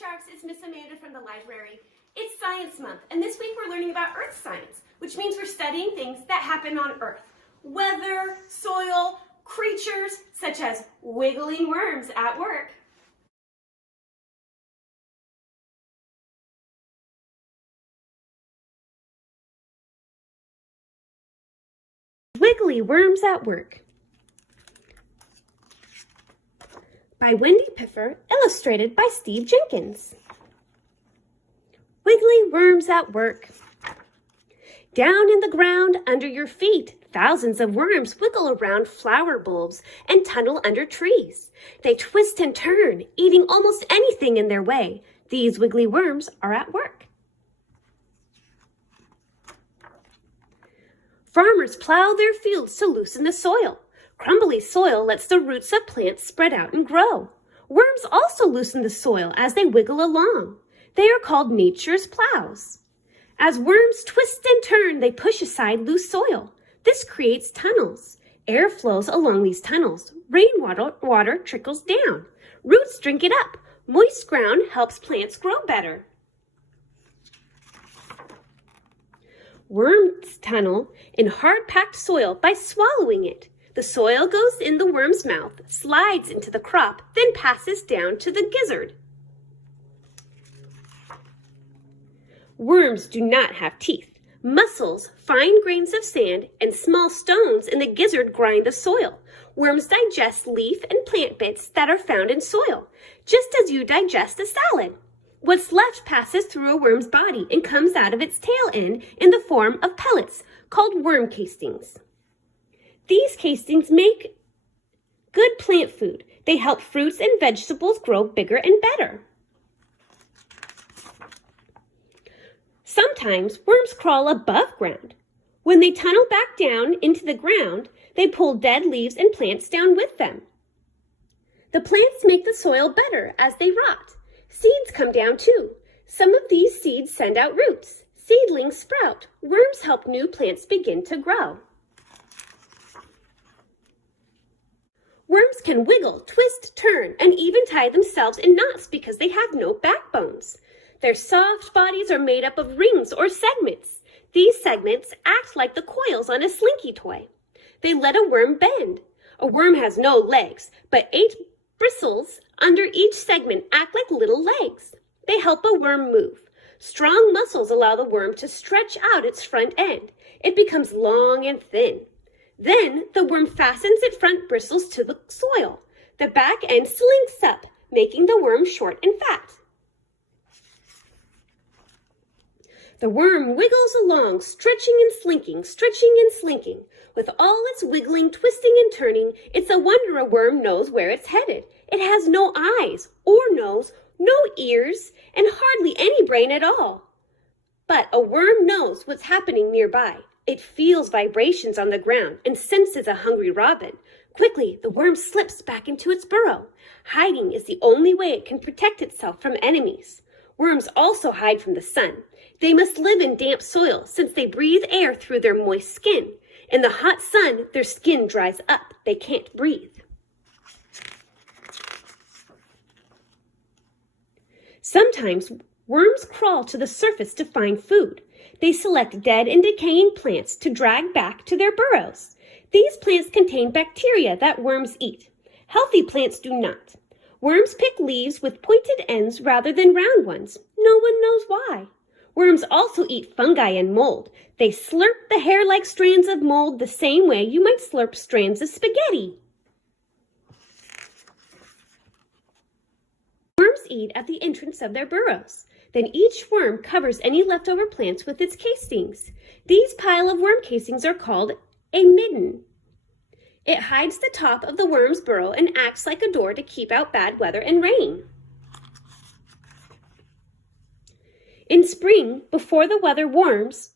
Sharks, it's Miss Amanda from the library. It's Science Month, and this week we're learning about Earth science, which means we're studying things that happen on Earth. Weather, soil, creatures such as wiggling worms at work. Wiggly Worms at Work by Wendy Pfeffer, illustrated by Jenkins. Wiggly worms at work. Down in the ground under your feet, thousands of worms wiggle around flower bulbs and tunnel under trees. They twist and turn, eating almost anything in their way. These wiggly worms are at work. Farmers plow their fields to loosen the soil. Crumbly soil lets the roots of plants spread out and grow. Worms also loosen the soil as they wiggle along. They are called nature's plows. As worms twist and turn, they push aside loose soil. This creates tunnels. Air flows along these tunnels. Rainwater trickles down. Roots drink it up. Moist ground helps plants grow better. Worms tunnel in hard-packed soil by swallowing it. The soil goes in the worm's mouth, slides into the crop, then passes down to the gizzard. Worms do not have teeth. Muscles, fine grains of sand, and small stones in the gizzard grind the soil. Worms digest leaf and plant bits that are found in soil, just as you digest a salad. What's left passes through a worm's body and comes out of its tail end in the form of pellets called worm castings. These castings make good plant food. They help fruits and vegetables grow bigger and better. Sometimes worms crawl above ground. When they tunnel back down into the ground, they pull dead leaves and plants down with them. The plants make the soil better as they rot. Seeds come down too. Some of these seeds send out roots. Seedlings sprout. Worms help new plants begin to grow. Worms can wiggle, twist, turn, and even tie themselves in knots because they have no backbones. Their soft bodies are made up of rings or segments. These segments act like the coils on a slinky toy. They let a worm bend. A worm has no legs, but 8 bristles under each segment act like little legs. They help a worm move. Strong muscles allow the worm to stretch out its front end. It becomes long and thin. Then the worm fastens its front bristles to the soil. The back end slinks up, making the worm short and fat. The worm wiggles along, stretching and slinking. With all its wiggling, twisting, and turning, it's a wonder a worm knows where it's headed. It has no eyes or nose, no ears, and hardly any brain at all. But a worm knows what's happening nearby. It feels vibrations on the ground and senses a hungry robin. Quickly, the worm slips back into its burrow. Hiding is the only way it can protect itself from enemies. Worms also hide from the sun. They must live in damp soil since they breathe air through their moist skin. In the hot sun, their skin dries up. They can't breathe. Sometimes worms crawl to the surface to find food. They select dead and decaying plants to drag back to their burrows. These plants contain bacteria that worms eat. Healthy plants do not. Worms pick leaves with pointed ends rather than round ones. No one knows why. Worms also eat fungi and mold. They slurp the hair-like strands of mold the same way you might slurp strands of spaghetti. Worms eat at the entrance of their burrows. Then each worm covers any leftover plants with its castings. These pile of worm casings are called a midden. It hides the top of the worm's burrow and acts like a door to keep out bad weather and rain. In spring, before the weather warms,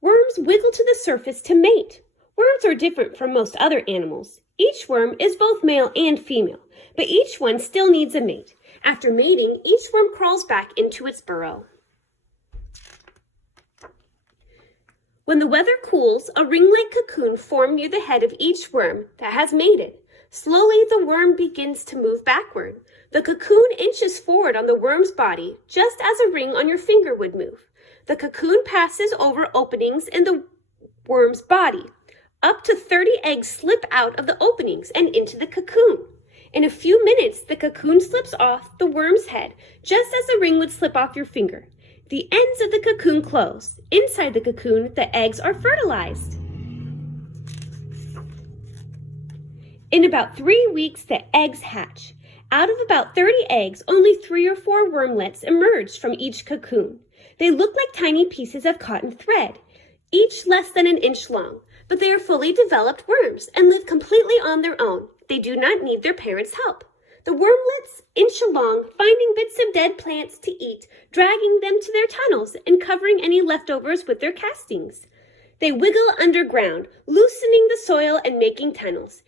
worms wiggle to the surface to mate. Worms are different from most other animals. Each worm is both male and female, but each one still needs a mate. After mating, each worm crawls back into its burrow. When the weather cools, a ring-like cocoon forms near the head of each worm that has mated. Slowly, the worm begins to move backward. The cocoon inches forward on the worm's body, just as a ring on your finger would move. The cocoon passes over openings in the worm's body. Up to 30 eggs slip out of the openings and into the cocoon. In a few minutes, the cocoon slips off the worm's head, just as a ring would slip off your finger. The ends of the cocoon close. Inside the cocoon, the eggs are fertilized. In about 3 weeks, the eggs hatch. Out of about 30 eggs, only 3 or 4 wormlets emerge from each cocoon. They look like tiny pieces of cotton thread, each less than an inch long, but they are fully developed worms and live completely on their own. They do not need their parents' help. The wormlets inch along, finding bits of dead plants to eat, dragging them to their tunnels, and covering any leftovers with their castings. They wiggle underground, loosening the soil and making tunnels.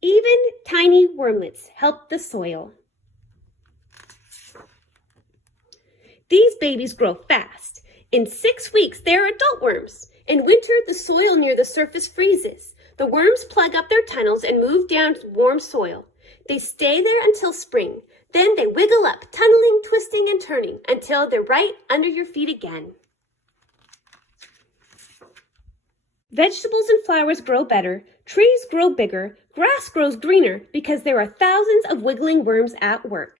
Even tiny wormlets help the soil. These babies grow fast. In 6 weeks, they are adult worms. In winter, the soil near the surface freezes. The worms plug up their tunnels and move down to warm soil. They stay there until spring. Then they wiggle up, tunneling, twisting, and turning until they're right under your feet again. Vegetables and flowers grow better, trees grow bigger, grass grows greener because there are thousands of wiggling worms at work.